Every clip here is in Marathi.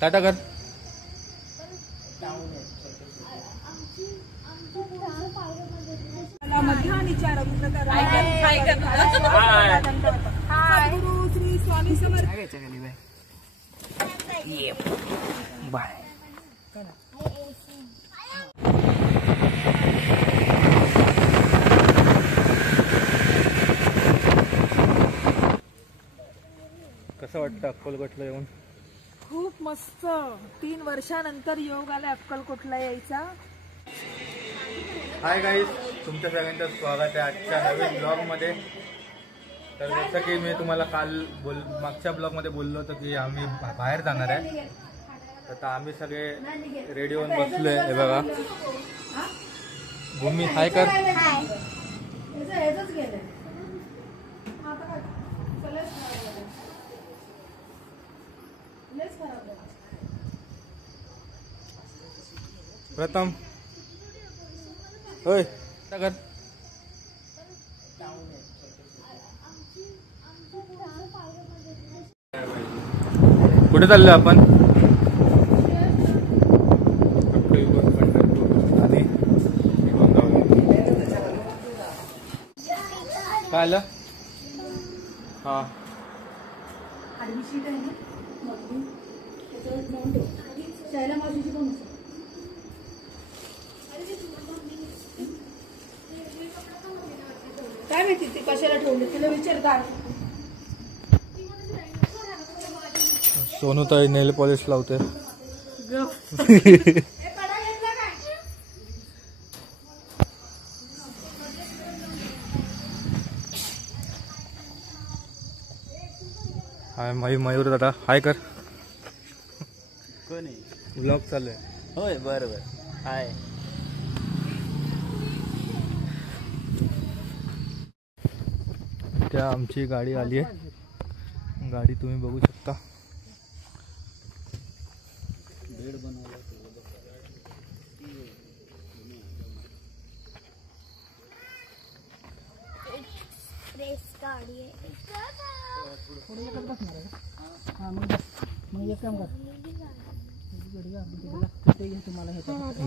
टाटा कर. श्री स्वामी समर्थ. बाय. कसं वाटतं अक्कलकोटला येऊन? खूप मस्त. 3 वर्षानंतर योग आला अक्कलकोटला यायचा. हाय गाईज, तुमच्या सगळ्यांचं स्वागत आहे आजच्या नवीन ब्लॉगमध्ये. तर जसं की मी तुम्हाला मागच्या ब्लॉगमध्ये बोललो होतो की आम्ही बाहेर जाणार आहे. आता आम्ही सगळे रेडी होऊन बसलोय. हे बघा, भूमी हाय कर. प्रथम होय कर. कुठे चाललोय आपण? आणि काय आलं? हा काय माहिती ती कशाला ठेवली, तिला विचार. काय सोनूताई नेल पॉलिश लावते. हाय मयूर दादा हाय कर. कोण आहे? ब्लॉग चालू आहे. होय बरोबर. हाय. त्या आमची गाडी आली आहे. गाडी तुम्ही बघू शकता. बेड बनवला.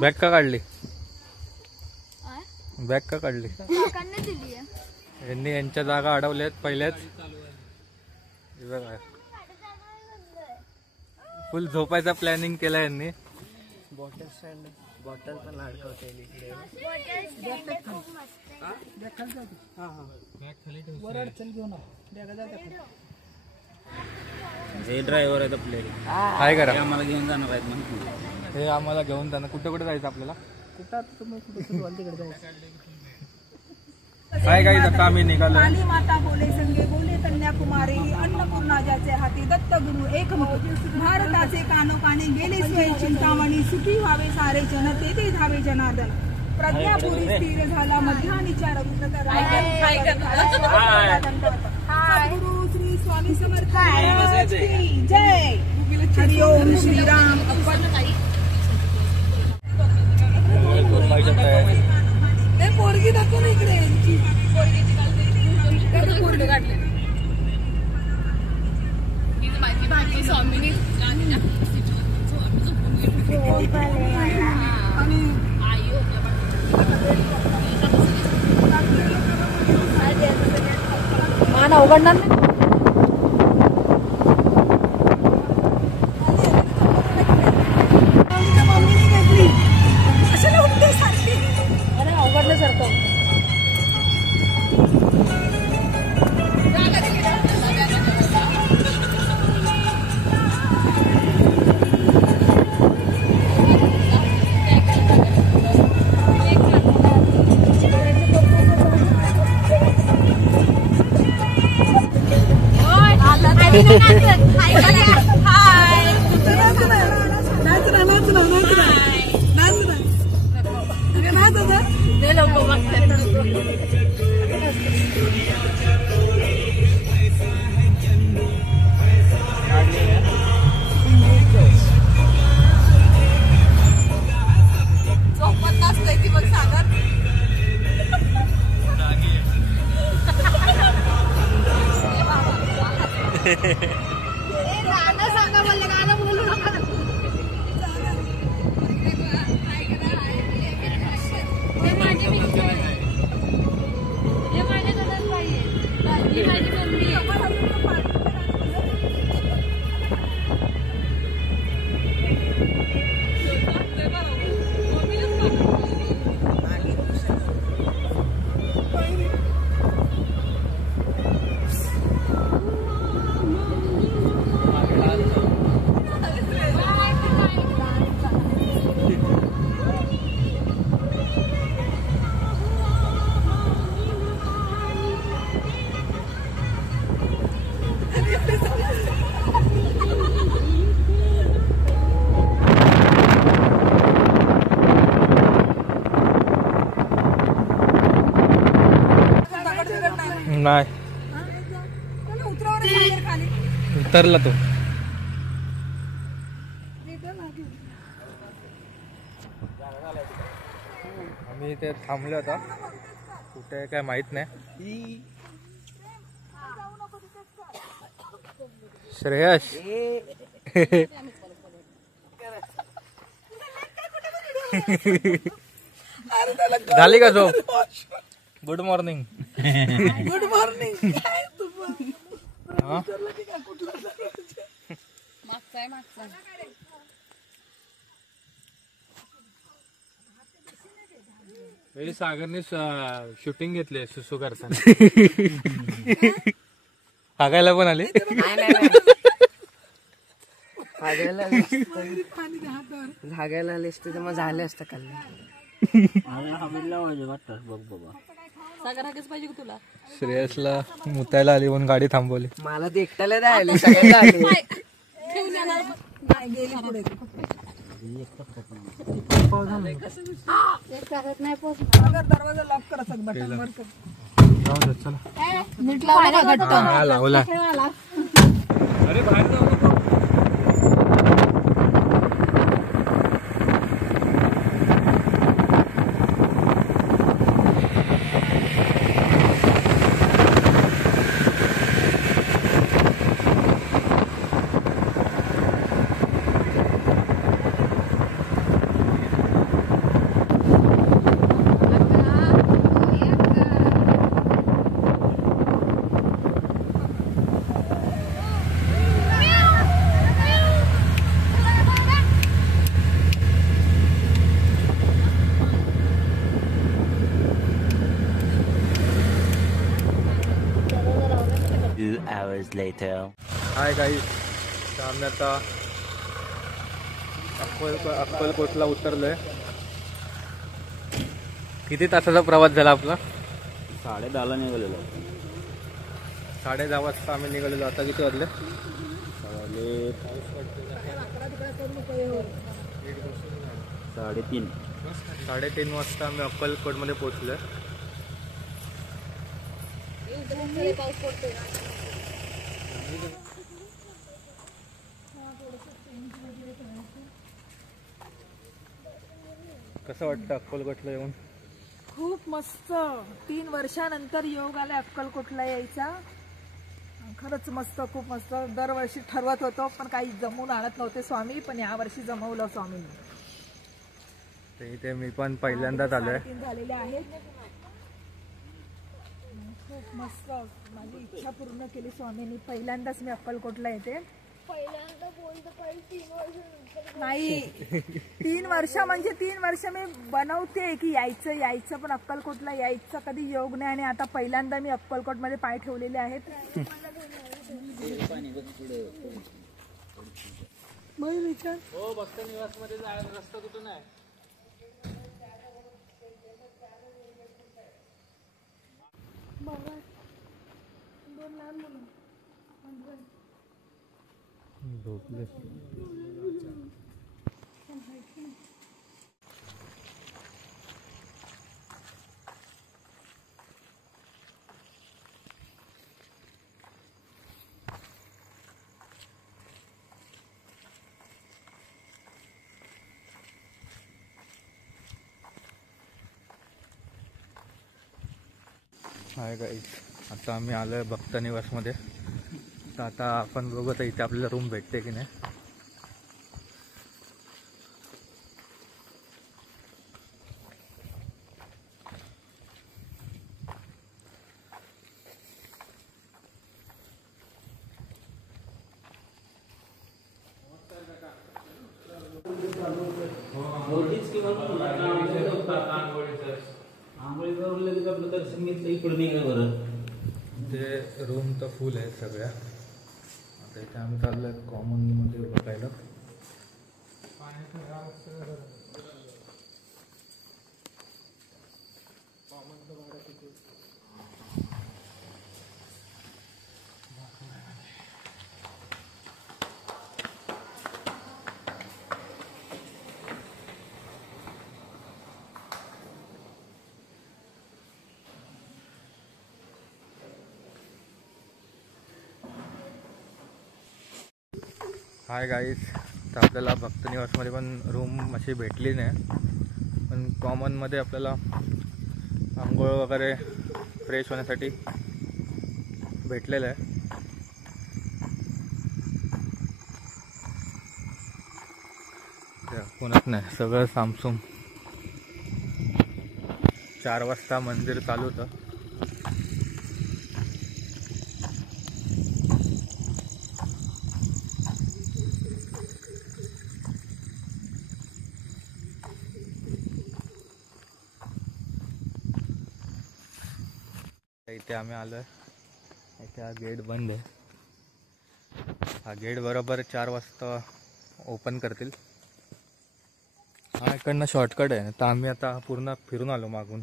बॅग का काढली? बॅग का काढली? यांनी यांच्या जागा अडवल्यात पहिल्याच. फुल झोपायचा प्लॅनिंग केला यांनी. बॉटल स्टँड, बॉटल पण अडकवते इकडे. जे ड्रायव्हर आहे प्लेन काय करा, आम्हाला घेऊन जाणार आहेत म्हणून. हे आम्हाला घेऊन जाणं. कुठे कुठे जायचं आपल्याला? काय काय आता आम्ही निघालो. काली माता बोले संगे बोले कन्याकुमारी, अन्नपूर्णा ज्याचे हाती दत्त गुरु एकमुख. भारताचे कानोकाने गेले स्वय चिंतामणी, सुखी व्हावे सारे जन तेथे धावे जनार्दन. प्रज्ञापुरी स्थिर झाला मध्यानीच्या रघुपत. सद्गुरु श्री स्वामी समर्थ की जय. हरि ओम श्रीराम. पोरगी दाखव ना इकडे. पोरगी काढले भाजी स्वामीनी. मान अवघडणार नाही. अरे अवघडल्यासारखं. उतरला तो. आम्ही इथे थांबलो आता, कुठे काय माहित नाही. श्रेयस झाली का झोप? Good morning. Good morning. सागरने शूटिंग घेतले सुसू करताना. हागायला पण आले. झागायला आले असते तर मग झाले असतं काल. श्रेयसला मुतायला आली म्हणून गाडी थांबवली. मला ते एकट्याला द्यायला सगळ्यांना आले. दरवाजा लॉक कर असं बटन वर कर. हा, लावला. अरे बाहेर जाऊ नको. हाय गाईस, आम्ही आता अक्कलकोटला उतरलोय. किती तासाचा प्रवास झाला आपला? 10:30 निघालेलो. 10:30 वाजता आम्ही निघालेलो. आता किती वाजले? 3:30 वाजता आम्ही अक्कलकोटमध्ये पोहोचलोय. कसं वाटतं अक्कलकोटला येऊन? खूप मस्त. 3 वर्षानंतर योग आला अक्कलकोटला यायचा. खरंच मस्त, खूप मस्त. दरवर्षी ठरवत होतो पण काही जमवून आणत नव्हते स्वामी, पण यावर्षी जमवलं स्वामींनी. इथे मी पण पहिल्यांदाच आलोय. 3 झालेले आहेत. खूप मस्त. माझी इच्छा पूर्ण केली स्वामींनी. पहिल्यांदाच मी अक्कलकोटला येते. नाही, 3 वर्ष म्हणजे 3 वर्ष मी बनवते की यायचं पण अक्कलकोटला यायचं कधी योग नाही. आणि आता पहिल्यांदा मी अक्कलकोट मध्ये पाय ठेवलेले आहेत. हो, भक्त निवास मध्ये जायला रस्ता कुठून आहे? झोपले. हाय गाईस, आता आम्ही आलोय भक्त निवासमध्ये. तर आता आपण बघू तर इथे आपल्याला रूम भेटते की नाही. ते रूम तर फुल आहे सगळ्या. आता इथे आम्ही चाललोय कॉमन मध्ये बघायला. हाय गाईस, तर आपल्याला भक्त निवासमध्ये पण रूम अशी भेटली नाही, पण कॉमनमध्ये आपल्याला आंघोळ वगैरे फ्रेश होण्यासाठी भेटलेलं आहे. कोणच नाही, सगळं सामसूम. 4 वाजता मंदिर चालू होतं. इथे आम्ही आलो आहे. इथे हा गेट बंद आहे. हा गेट बरोबर 4 वाजता ओपन करतील. हा इकडनं शॉर्टकट आहे, तर आम्ही आता पूर्ण फिरून आलो मागून.